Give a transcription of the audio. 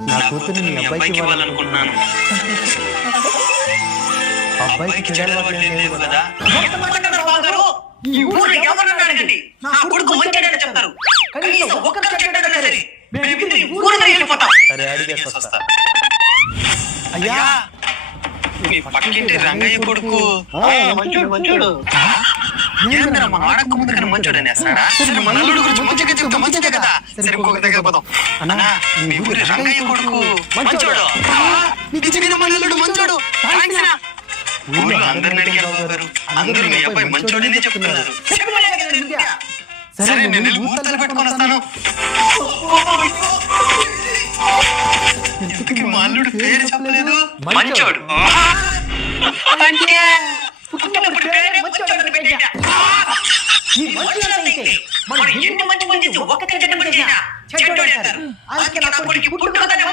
నా కూతురు మీ అబ్బాయికి ఇవ్వాలనుకుంటున్నాను. అబ్బాయికి చెడలేదు కదా. ఈ ఊరు ఎవరన్నా అడగండి, నా కొడుకు మంచిడని చెప్తారు. కనీసం ఒక్క చెడ్డైనా సరే మేమిద్దరి ఊరు వెళ్ళిపోతాం. సరే అడిగేసి వస్తా. అయ్యా, మీ పక్కింటి రంగయ్య కొడుకు మంచోడు. ఏంద్రా మా ఆడకు ముందు కానీ మంచోడు అనేస్తాడా? సరే మన అల్లుడు గురించి మంచిగా చెప్తా, మంచిదే కదా. సరే ఇంకొక దగ్గర పోదాం. అన్నా, మీ ఊరి రంగయ్య కొడుకు మంచోడు. నిజంగా మన అల్లుడు మంచోడు. ఊళ్ళో అందరిని అడిగారు గారు, అందరూ మీ అబ్బాయి మంచోడనే చెప్తున్నారు. సరే నేను ముహూర్తాలు పెట్టుకొని వస్తాను. ఎందుకు మా అల్లుడు పేరు చెప్పలేదు? మంచోడు అంటే పుట్టినప్పుడు పేరే మంచోడు పెట్టా. ఈ మంచోడైతే మరి ఎన్ని మంచి పని చేసి ఒక చెడ్డ పని చేసినా చెడ్డోడు అంటారు. అందుకే నా కొడుకు పుట్టుకతోనే